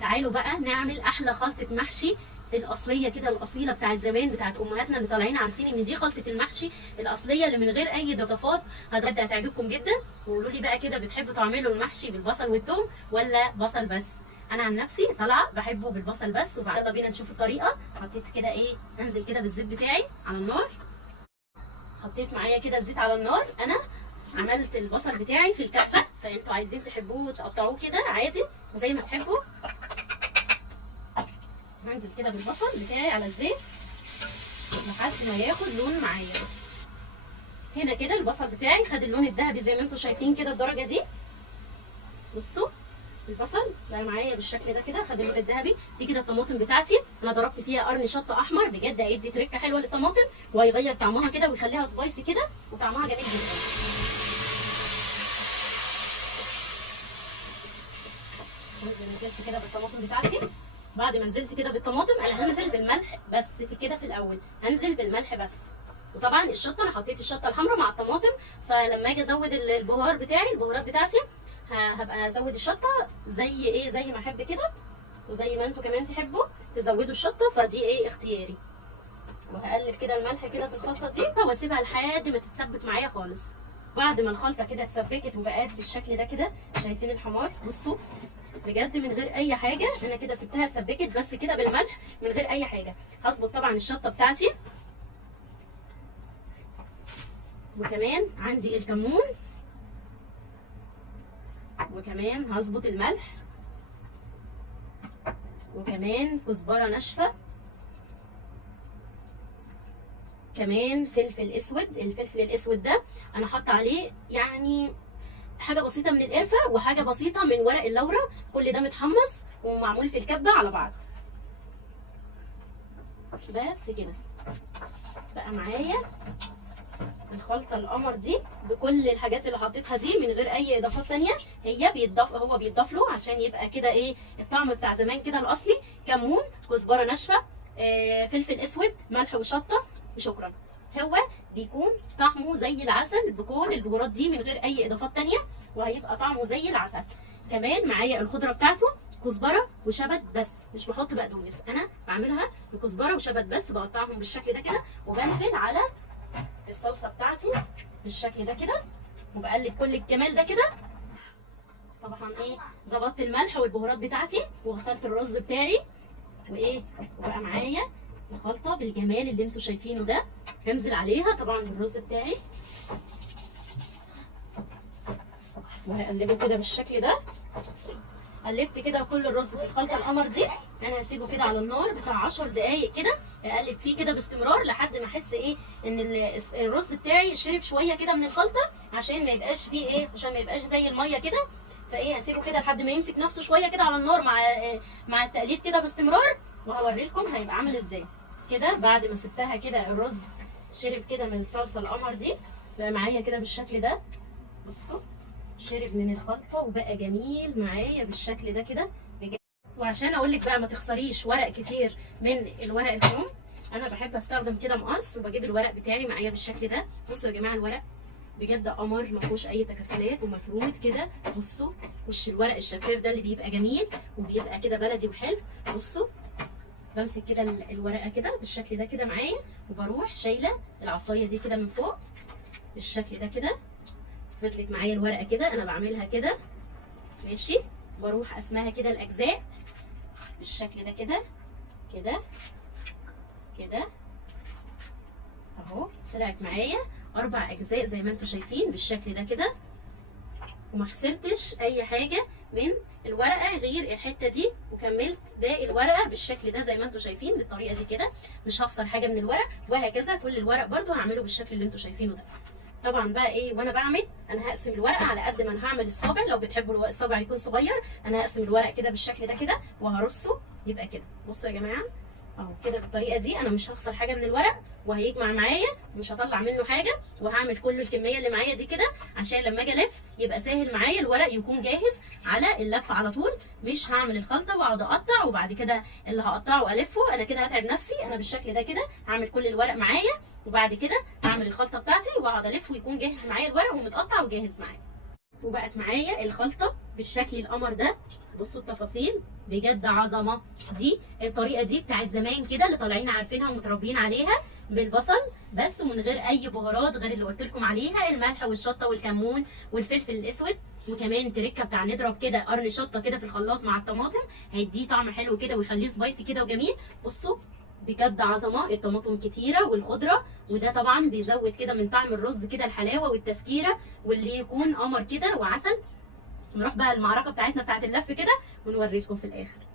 تعالوا بقى نعمل احلى خلطه محشي الاصليه كده، الاصيله بتاعت زمان، بتاعت امهاتنا اللي طالعين عارفين ان دي خلطه المحشي الاصليه اللي من غير اي اضافات. هتعجبكم جدا. وقولوا لي بقى كده، بتحبوا تعملوا المحشي بالبصل والثوم ولا بصل بس؟ انا عن نفسي طالعه بحبه بالبصل بس. يلا بينا نشوف الطريقه. حطيت كده ايه، هنزل كده بالزيت بتاعي على النار. حطيت معايا كده الزيت على النار. انا عملت البصل بتاعي في الكبه، فانتوا عايزين تحبوه تقطعوه كده عادي زي ما تحبوا. هنزل كده بالبصل بتاعي على الزيت لحد ما ياخد لون معايا. هنا كده البصل بتاعي خد اللون الذهبي زي ما انتم شايفين كده، الدرجه دي. بصوا البصل بقى معايا بالشكل ده كده، خد اللون الذهبي. دي كده الطماطم بتاعتي، انا ضربت فيها قرن شطه احمر، بجد هيدي تركه حلوه للطماطم وهيغير طعمها كده ويخليها سبايسي كده وطعمها جميل جدا. نزلت كده بالطماطم بتاعتي. بعد ما نزلت كده بالطماطم انا هنزل بالملح بس في كده في الاول، هنزل بالملح بس. وطبعا الشطه انا حطيت الشطه الحمراء مع الطماطم، فلما اجي ازود البهار بتاعي، البهارات بتاعتي هبقى ازود الشطه زي ايه، زي ما احب كده، وزي ما انتوا كمان تحبوا تزودوا الشطه، فدي ايه اختياري. وهقلب كده الملح كده في الخلطه دي واسيبها لحد ما تتسبك معايا خالص. بعد ما الخلطه كده اتسبكت وبقت بالشكل ده كده، شايفين الحمار؟ بصوا بجد من غير اي حاجه، انا كده سبتها اتسبكت بس كده بالملح من غير اي حاجه. هظبط طبعا الشطه بتاعتي، وكمان عندي الكمون، وكمان هظبط الملح، وكمان كزبره ناشفه، كمان فلفل اسود. الفلفل الاسود ده انا حاطه عليه يعني حاجه بسيطه من القرفه وحاجه بسيطه من ورق اللورا، كل ده متحمص ومعمول في الكبه على بعض. بس كده بقى معايا الخلطه القمر دي بكل الحاجات اللي حطيتها دي من غير اي اضافات تانية. هو بيتضاف له عشان يبقى كده ايه الطعم بتاع زمان كده الاصلي. كمون، كزبره ناشفه، فلفل اسود، ملح وشطه، وشكرا. هو بيكون طعمه زي العسل بكل البهارات دي من غير اي اضافات تانية، وهيبقى طعمه زي العسل. كمان معايا الخضره بتاعته كزبره وشبت بس، مش بحط بقدونس، انا بعملها بكزبره وشبت بس. بقطعهم بالشكل ده كده وبنزل على الصلصه بتاعتي بالشكل ده كده، وبقلب كل الجمال ده كده. طبعا ايه ظبطت الملح والبهارات بتاعتي وغسلت الرز بتاعي وايه، وبقى معايا الخلطه بالجمال اللي انتوا شايفينه ده. هنزل عليها طبعا بالرز بتاعي وهقلبه كده بالشكل ده. قلبت كده كل الرز في الخلطه القمر دي. انا هسيبه كده على النار بتاع 10 دقايق كده، اقلب فيه كده باستمرار لحد ما احس ايه ان الرز بتاعي شرب شويه كده من الخلطه، عشان ما يبقاش فيه ايه، عشان ما يبقاش زي الميه كده. فايه هسيبه كده لحد ما يمسك نفسه شويه كده على النار مع التقليب كده باستمرار، وهوري لكم هيبقى عامل ازاي. كده بعد ما سبتها كده الرز شرب كده من الصلصه القمر دي، بقى معايا كده بالشكل ده. بصوا شرب من الخلطه وبقى جميل معايا بالشكل ده كده بجد. وعشان اقول لك بقى ما تخسريش ورق كتير من الورق الكروم، انا بحب استخدم كده مقص، وبجيب الورق بتاعي معايا بالشكل ده. بصوا يا جماعه الورق بجد قمر، ما فيهوش اي تكتلات ومفرود كده. بصوا وش الورق الشفاف ده اللي بيبقى جميل وبيبقى كده بلدي وحلو. بصوا بمسك كده الورقه كده بالشكل ده كده معايا، وبروح شايله العصايه دي كده من فوق بالشكل ده كده. فضلت معايا الورقه كده انا بعملها كده ماشي، بروح اسمها كده الاجزاء بالشكل ده كده كده كده اهو. طلعت معايا 4 اجزاء زي ما انتم شايفين بالشكل ده كده، وما خسرتش اي حاجه من الورقه غير الحته دي، وكملت باقي الورقه بالشكل ده زي ما انتم شايفين بالطريقه دي كده. مش هخسر حاجه من الورق، وهكذا كل الورق برده هعمله بالشكل اللي انتم شايفينه ده. طبعا بقى ايه وانا بعمل، انا هقسم الورقه على قد ما انا هعمل الصابع. لو بتحبوا الصابع يكون صغير، انا هقسم الورق كده بالشكل ده كده وهرصه يبقى كده. بصوا يا جماعه اهو كده بالطريقه دي، انا مش هخسر حاجه من الورق وهيجمع معايا، مش هطلع منه حاجه. وهعمل كل الكميه اللي معايا دي كده عشان لما اجي الف يبقى سهل معايا، الورق يكون جاهز على اللف على طول. مش هعمل الخلطه واقعد اقطع وبعد كده اللي هقطعه الفه، انا كده هتعب نفسي. انا بالشكل ده كده هعمل كل الورق معايا، وبعد كده هعمل الخلطه بتاعتي واقعد الف ويكون جاهز معايا الورق ومتقطع وجاهز معايا. وبقت معايا الخلطه بالشكل القمر ده بصوا التفاصيل بجد عظمه. دي الطريقه دي بتاعت زمان كده اللي طالعين عارفينها ومتربيين عليها، بالبصل بس ومن غير اي بهارات غير اللي قلت لكم عليها، الملح والشطه والكمون والفلفل الاسود. وكمان تركه بتاع نضرب كده قرن شطه كده في الخلاط مع الطماطم، هيديه طعم حلو كده ويخليه سبايسي كده وجميل. بصوا بجد عظمه، الطماطم كتيره والخضره، وده طبعا بيزود كده من طعم الرز كده الحلاوه والتسكيره، واللي يكون قمر كده وعسل. نروح بقى المعركه بتاعتنا بتاعت اللف كده ونوريكم في الاخر.